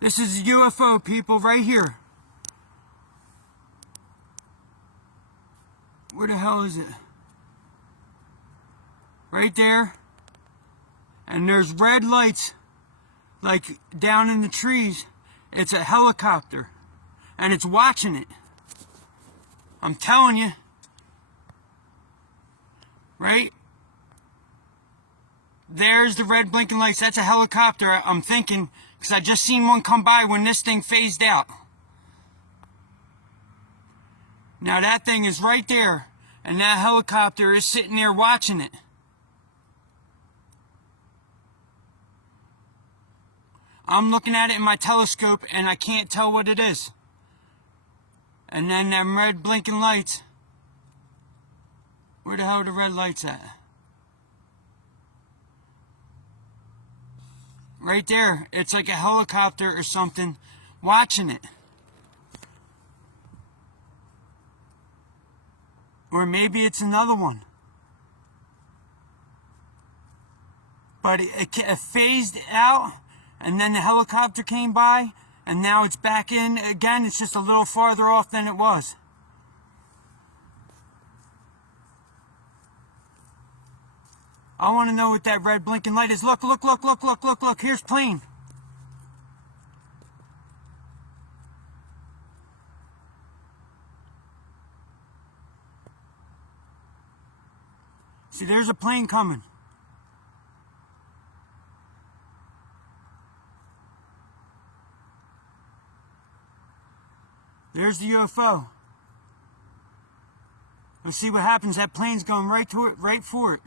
This is a UFO, people, right here. Where the hell is it? Right there. And there's red lights, like down in the trees. It's a helicopter. And it's watching it. I'm telling you. Right? There's the red blinking lights. That's a helicopter, I'm thinking, because I just seen one come by when this thing phased out. Now that thing is right there, and that helicopter is sitting there watching it. I'm looking at it in my telescope, and I can't tell what it is. And then them red blinking lights. Where the hell are the red lights at? Right there. It's like a helicopter or something watching it. Or maybe it's another one. But it phased out, and then the helicopter came by, and now it's back in again. It's just a little farther off than it was. I want to know what that red blinking light is. Look, look, look, look, look, look, look. Here's plane. See, there's a plane coming. There's the UFO. Let's see what happens. That plane's going right to it, right for it.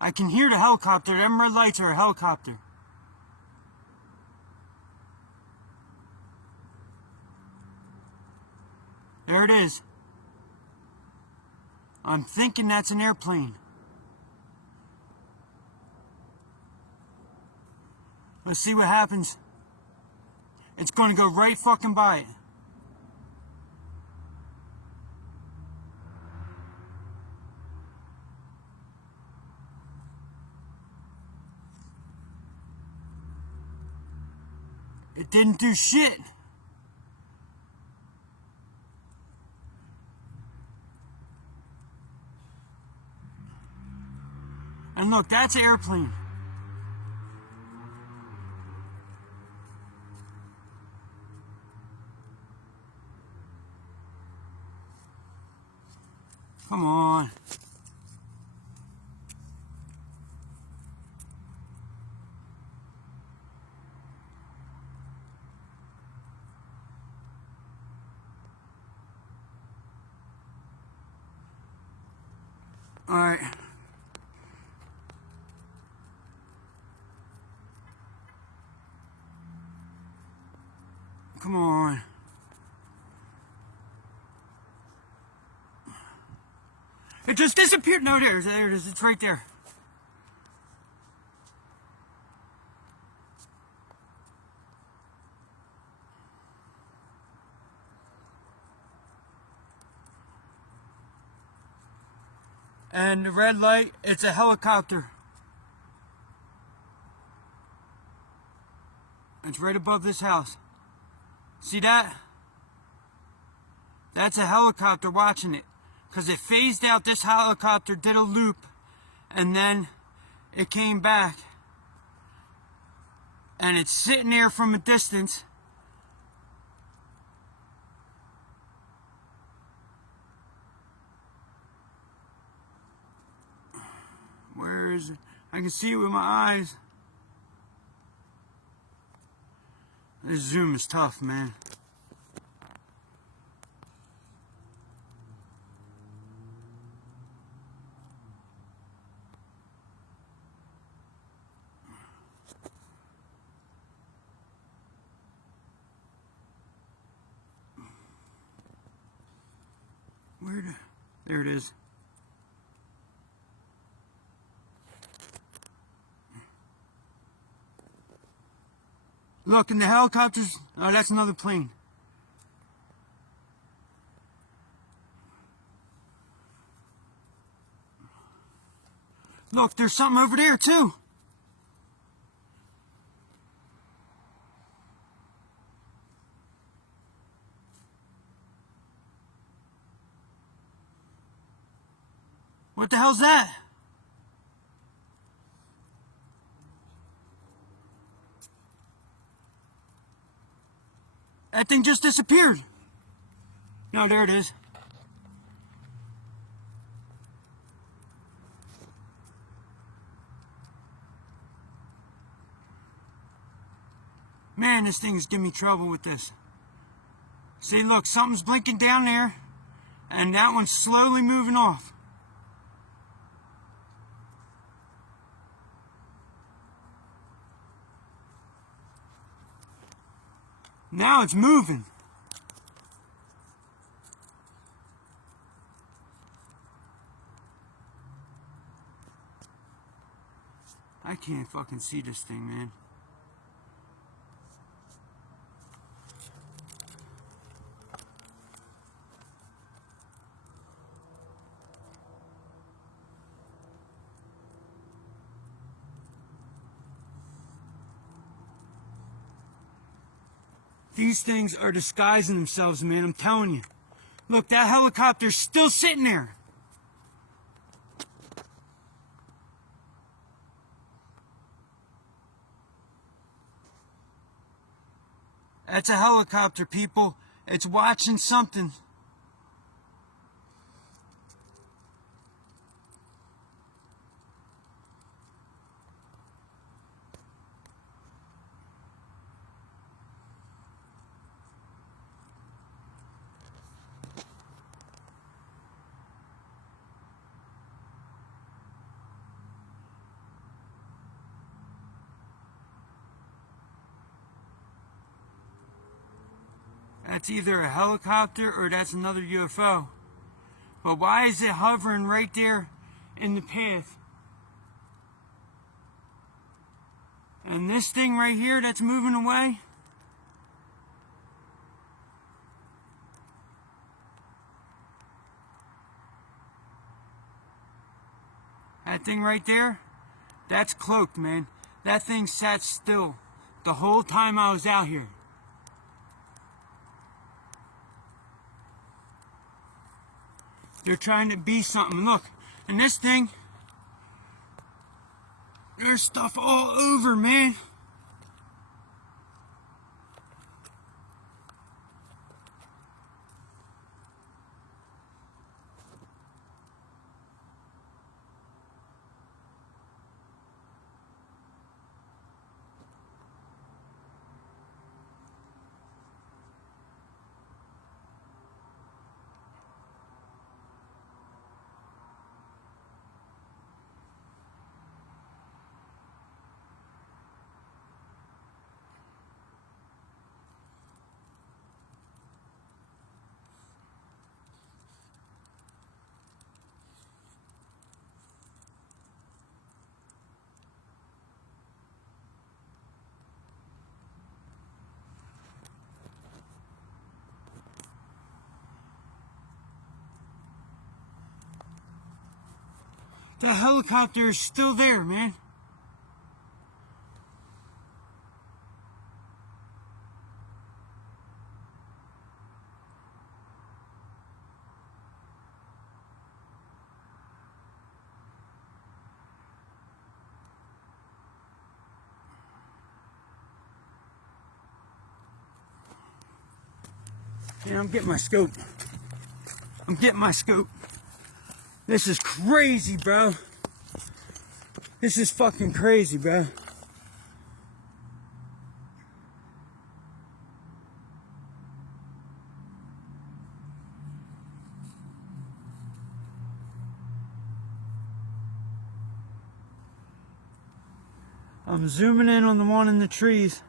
I can hear the helicopter. Them red lights are a helicopter. There it is. I'm thinking that's an airplane. Let's see what happens. It's going to go right fucking by it. It didn't do shit. And look, that's an airplane. Come on. All right. Come on. It just disappeared. No, there it is. It's right there. And the red light, it's a helicopter. It's right above this house. See that? That's a helicopter watching it. Because it phased out, this helicopter did a loop, and then it came back. And it's sitting there from a distance. Where is it? I can see it with my eyes. This zoom is tough, man. There it is. Look, in the helicopters. Oh, that's another plane. Look, there's something over there too. What the hell's that? That thing just disappeared. No, there it is. Man, this thing is giving me trouble with this. See, look, something's blinking down there, and that one's slowly moving off. Now it's moving. I can't fucking see this thing, man. These things are disguising themselves, man, I'm telling you. Look, that helicopter's still sitting there. That's a helicopter, people. It's watching something. That's either a helicopter or that's another UFO. But why is it hovering right there in the path? And this thing right here that's moving away, that thing right there, that's cloaked, man. That thing sat still the whole time I was out here. They're trying to be something. Look, and this thing, there's stuff all over, man. The helicopter is still there, man. Yeah, I'm getting my scope. I'm getting my scope. This is crazy, bro. This is fucking crazy, bro. I'm zooming in on the one in the trees.